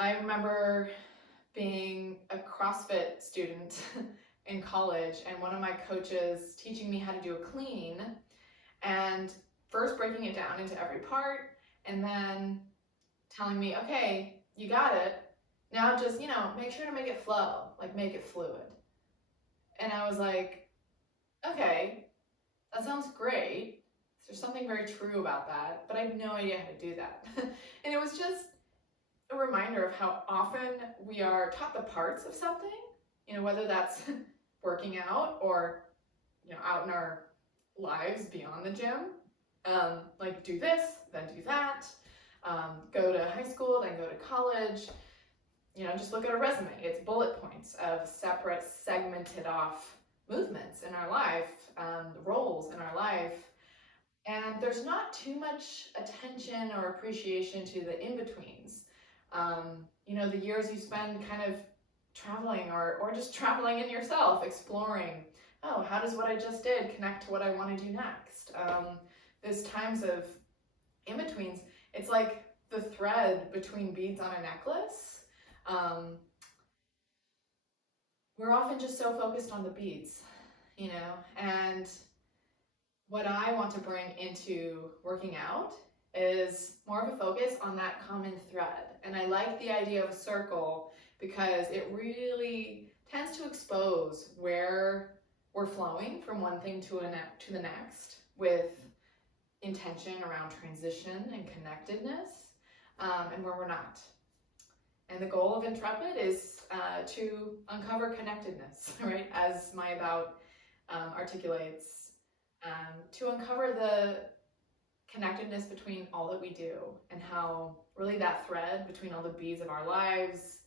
I remember being a CrossFit student in college and one of my coaches teaching me how to do a clean and first breaking it down into every part and then telling me, okay, you got it. Now just, make sure to make it flow, like make it fluid. And I was like, okay, that sounds great. There's something very true about that, but I have no idea how to do that. And it was just a reminder of how often we are taught the parts of something, whether that's working out or, out in our lives beyond the gym. Like do this, then do that, go to high school, then go to college. Just look at a resume. It's bullet points of separate, segmented off movements in our life, roles in our life. And there's not too much attention or appreciation to the in-betweens. The years you spend kind of traveling or just traveling in yourself, exploring, oh, how does what I just did connect to what I want to do next? There's times of in-betweens. It's like the thread between beads on a necklace. We're often just so focused on the beads, and what I want to bring into working out is more of a focus on that common thread. And I like the idea of a circle because it really tends to expose where we're flowing from one thing to the next with intention around transition and connectedness, and where we're not. And the goal of Intrepid is to uncover connectedness, right? As my about articulates, to uncover the connectedness between all that we do and how really that thread between all the beads of our lives,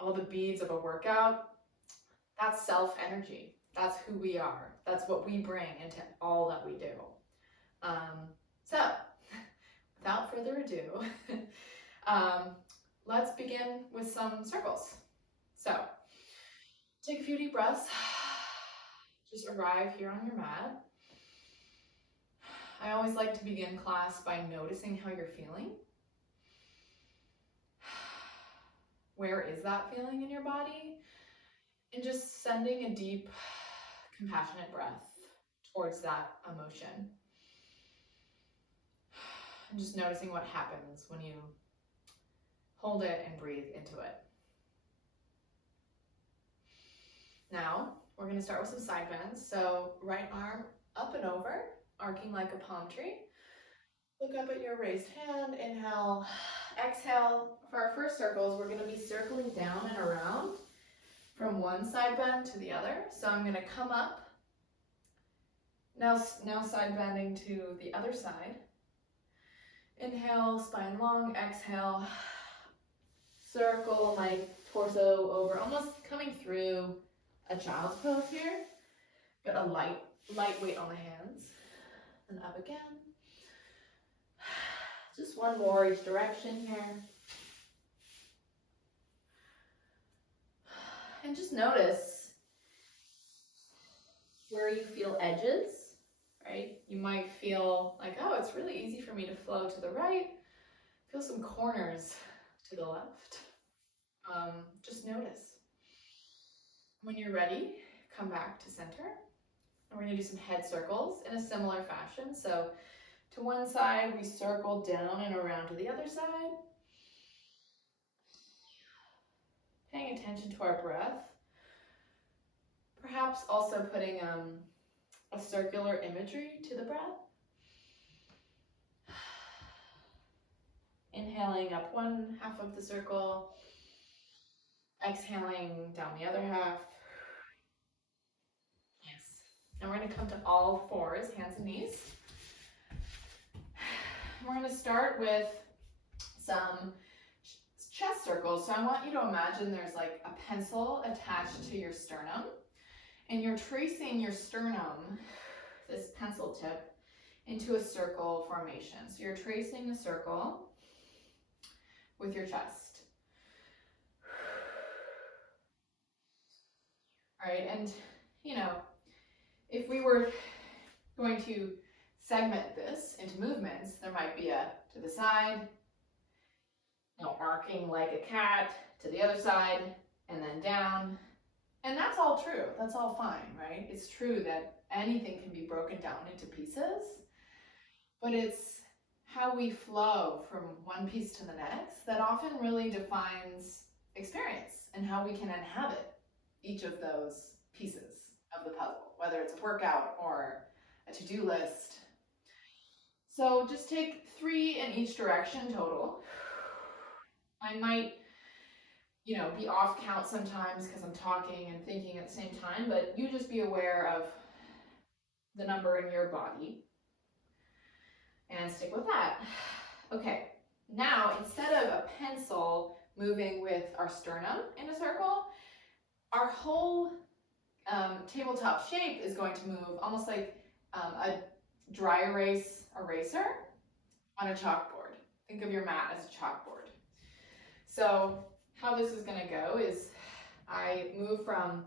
all the beads of a workout, that's self-energy. That's who we are. That's what we bring into all that we do. So, without further ado, let's begin with some circles. So, take a few deep breaths. Just arrive here on your mat. I always like to begin class by noticing how you're feeling. Where is that feeling in your body? And just sending a deep, compassionate breath towards that emotion. And just noticing what happens when you hold it and breathe into it. Now, we're going to start with some side bends. So right arm up and over, arcing like a palm tree. Look up at your raised hand, inhale, exhale. For our first circles, we're going to be circling down and around from one side bend to the other. So I'm going to come up, now side bending to the other side. Inhale, spine long, exhale, circle my torso over, almost coming through a child's pose here. Got a light weight on the hands. And up again. Just one more each direction here. And just notice where you feel edges, right? You might feel like, oh, it's really easy for me to flow to the right. Feel some corners to the left. Just notice. When you're ready, come back to center. And we're going to do some head circles in a similar fashion. So to one side, we circle down and around to the other side. Paying attention to our breath. Perhaps also putting a circular imagery to the breath. Inhaling up one half of the circle. Exhaling down the other half. Yes. And we're going to come to all fours, hands and knees. We're going to start with some chest circles. So I want you to imagine there's like a pencil attached to your sternum, and you're tracing your sternum, this pencil tip, into a circle formation. So you're tracing a circle with your chest. All right, and if we were going to segment this into movements, there might be a to the side, arm arcing like a cat to the other side and then down. And that's all true. That's all fine, right? It's true that anything can be broken down into pieces, but it's how we flow from one piece to the next that often really defines experience and how we can inhabit each of those pieces of the puzzle, whether it's a workout or a to-do list. So just take 3 in each direction total. I might, be off count sometimes because I'm talking and thinking at the same time, but you just be aware of the number in your body and stick with that. Okay, now instead of a pencil moving with our sternum in a circle, our whole tabletop shape is going to move almost like a dry erase eraser on a chalkboard. Think of your mat as a chalkboard. So how this is going to go is I move from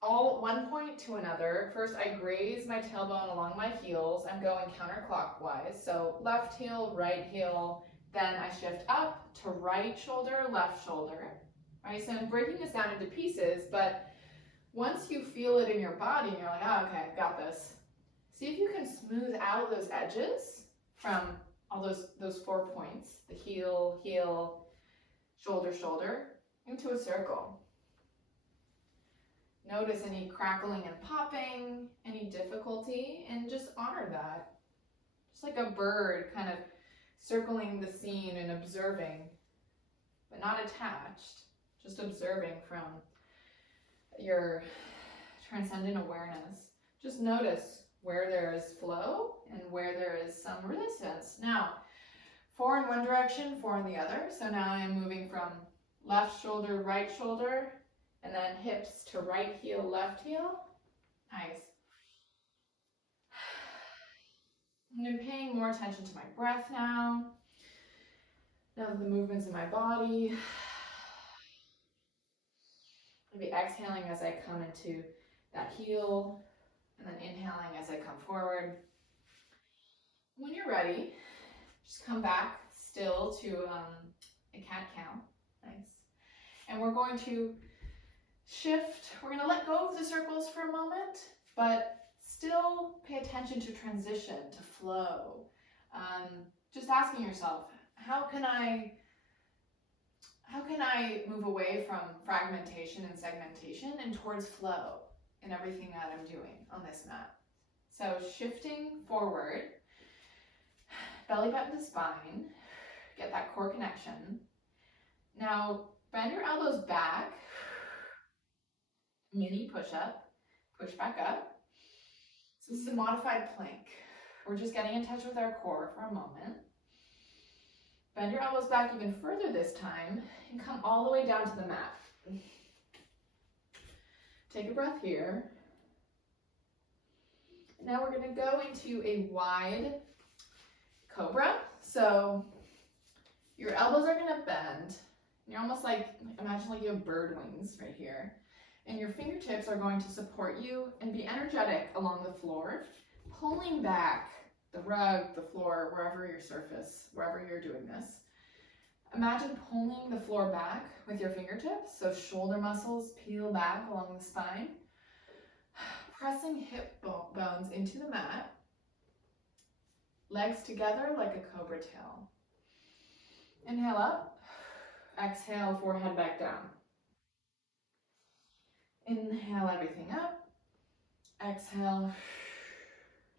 one point to another. First, I graze my tailbone along my heels. I'm going counterclockwise. So left heel, right heel. Then I shift up to right shoulder, left shoulder. Right? So I'm breaking this down into pieces, but once you feel it in your body, and you're like, oh, okay, I've got this. See if you can smooth out those edges from all those 4 points, the heel, heel, shoulder, shoulder, into a circle. Notice any crackling and popping, any difficulty, and just honor that. Just like a bird kind of circling the scene and observing, but not attached, just observing from your transcendent awareness. Just notice where there is flow and where there is some resistance. Now, 4 in one direction, 4 in the other. So now I'm moving from left shoulder, right shoulder, and then hips to right heel, left heel. Nice. I'm paying more attention to my breath now. Now the movements in my body. Maybe exhaling as I come into that heel, and then inhaling as I come forward. When you're ready, just come back still to a cat cow. Nice. And we're going to shift. We're going to let go of the circles for a moment, but still pay attention to transition, to flow. Just asking yourself, how can I move away from fragmentation and segmentation and towards flow in everything that I'm doing on this mat? So shifting forward, belly button to spine, get that core connection. Now bend your elbows back, mini push-up, push back up. So this is a modified plank. We're just getting in touch with our core for a moment. Bend your elbows back even further this time and come all the way down to the mat. Take a breath here. Now we're going to go into a wide cobra. So your elbows are going to bend. You're almost like, imagine like you have bird wings right here. And your fingertips are going to support you and be energetic along the floor, pulling back the rug, the floor, wherever your surface, wherever you're doing this. Imagine pulling the floor back with your fingertips, so shoulder muscles peel back along the spine. Pressing hip bones into the mat. Legs together like a cobra tail. Inhale up. Exhale, forehead back down. Inhale everything up. Exhale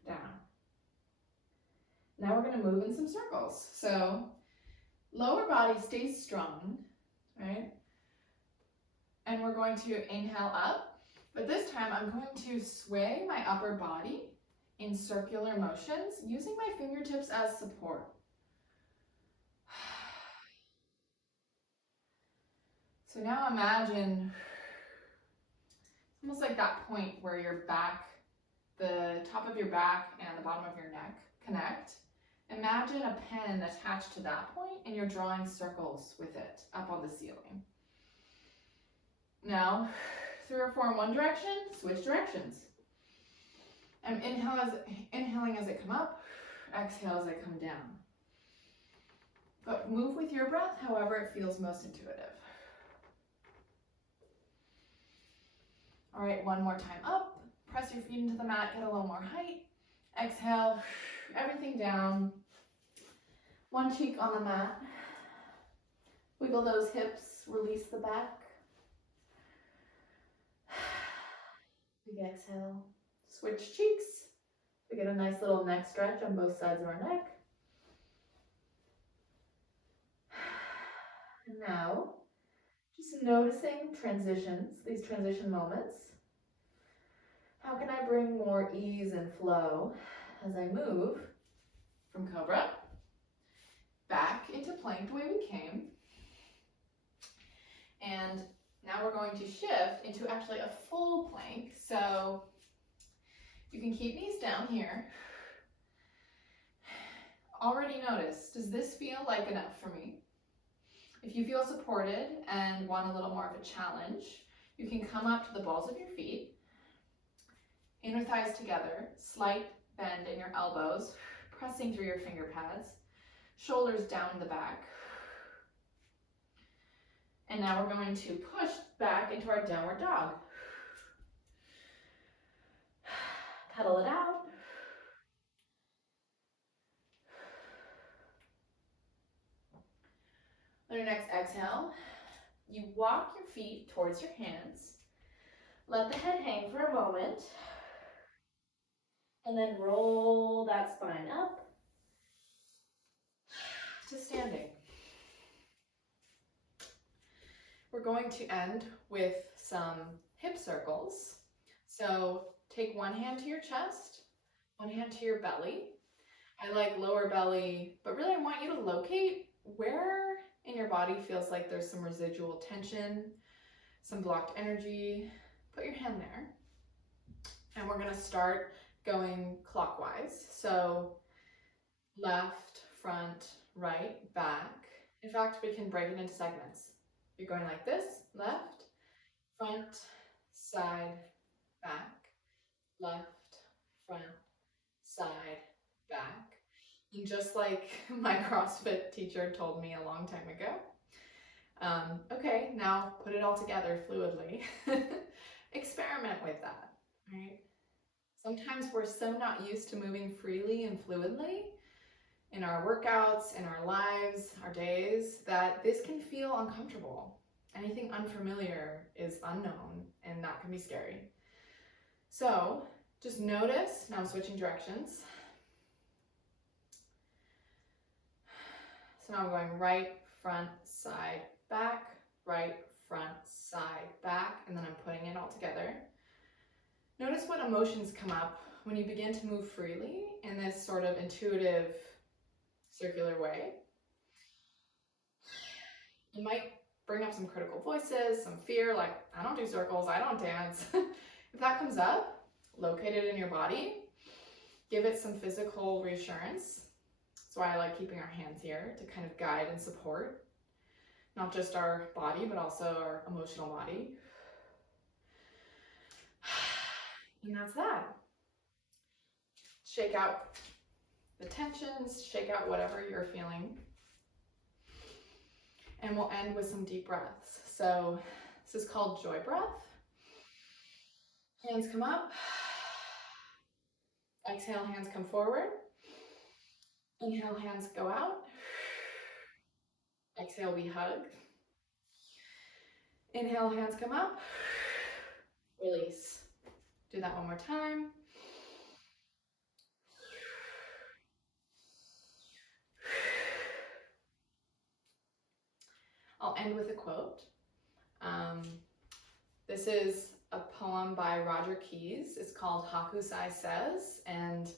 down. Now we're going to move in some circles. So lower body stays strong, right? And we're going to inhale up, but this time I'm going to sway my upper body in circular motions using my fingertips as support. So now imagine almost like that point where your back, the top of your back and the bottom of your neck connect. Imagine a pen attached to that point and you're drawing circles with it up on the ceiling. Now, 3 or 4 in one direction, switch directions. I'm inhaling as I come up, exhale as I come down. But move with your breath, however it feels most intuitive. All right, one more time up. Press your feet into the mat, get a little more height. Exhale, everything down. One cheek on the mat. Wiggle those hips, release the back. Big exhale. Switch cheeks. We get a nice little neck stretch on both sides of our neck. And now, just noticing transitions, these transition moments. How can I bring more ease and flow as I move from cobra back into plank the way we came? And now we're going to shift into actually a full plank. So you can keep knees down here. Already notice, does this feel like enough for me? If you feel supported and want a little more of a challenge, you can come up to the balls of your feet, inner thighs together, slight bend in your elbows, pressing through your finger pads, shoulders down the back. And now we're going to push back into our downward dog. Pedal it out. On your next exhale, you walk your feet towards your hands. Let the head hang for a moment. And then roll that spine up to standing. We're going to end with some hip circles. So take one hand to your chest, one hand to your belly. I like lower belly, but really I want you to locate where in your body feels like there's some residual tension, some blocked energy. Put your hand there. And we're gonna start going clockwise. So left, front, right, back. In fact, we can break it into segments. You're going like this, left, front, side, back, left, front, side, back. And just like my CrossFit teacher told me a long time ago. Okay, now put it all together fluidly. Experiment with that, right? Sometimes we're so not used to moving freely and fluidly in our workouts, in our lives, our days, that this can feel uncomfortable. Anything unfamiliar is unknown, and that can be scary. So just notice, now I'm switching directions. So now I'm going right, front, side, back, right, front, side, back, and then I'm putting it all together. Notice what emotions come up when you begin to move freely in this sort of intuitive, circular way. You might bring up some critical voices, some fear, like, I don't do circles, I don't dance. If that comes up, locate it in your body, give it some physical reassurance. That's why I like keeping our hands here to kind of guide and support, not just our body, but also our emotional body. And that's that. Shake out the tensions, shake out whatever you're feeling. And we'll end with some deep breaths. So this is called joy breath. Hands come up. Exhale, hands come forward. Inhale, hands go out. Exhale, we hug. Inhale, hands come up. Release. Do that one more time. I'll end with a quote. This is a poem by Roger Keyes. It's called Hakusai Says, and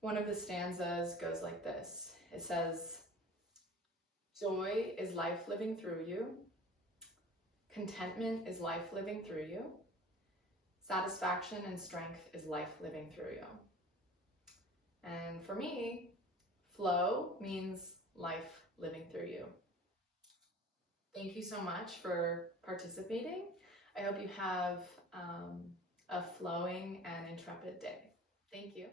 one of the stanzas goes like this. It says, joy is life living through you. Contentment is life living through you. Satisfaction and strength is life living through you. And for me, flow means life living through you. Thank you so much for participating. I hope you have a flowing and intrepid day. Thank you.